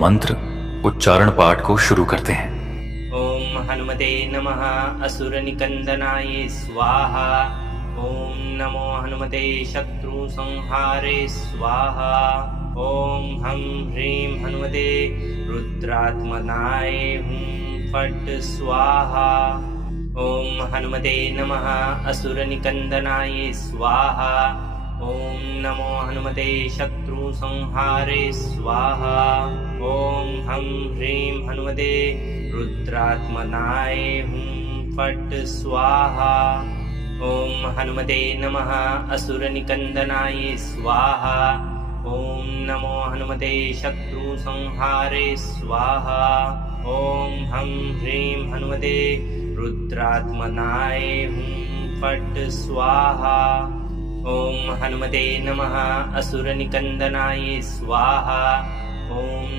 मंत्र उच्चारण पाठ को शुरू करते हैं। ओम हनुमते नमः असुर निकंदनाय स्वाहा। ओम नमो हनुमते शत्रु संहारे स्वाहा। ओम हम ह्रीं हनुमते रुद्रात्मनाय हुं फट् स्वाहा। ओम हनुमते नमः असुर निकंदनाय स्वाहा। ओम नमो हनुमते शत्रु संहारे स्वाहा। ओम हम ह्रीं हनुमते रुद्रात्मनाय हुं फट् स्वाहा। ओम हनुमते नमः असुर निकंदनाय स्वाहा। ओम नमो हनुमते शत्रु संहारे स्वाहा। ओम हम ह्रीं हनुमते रुद्रात्मनाय हुं फट् स्वाहा। ओम हनुमते नमः असुर निकंदनाय स्वाहा। ओम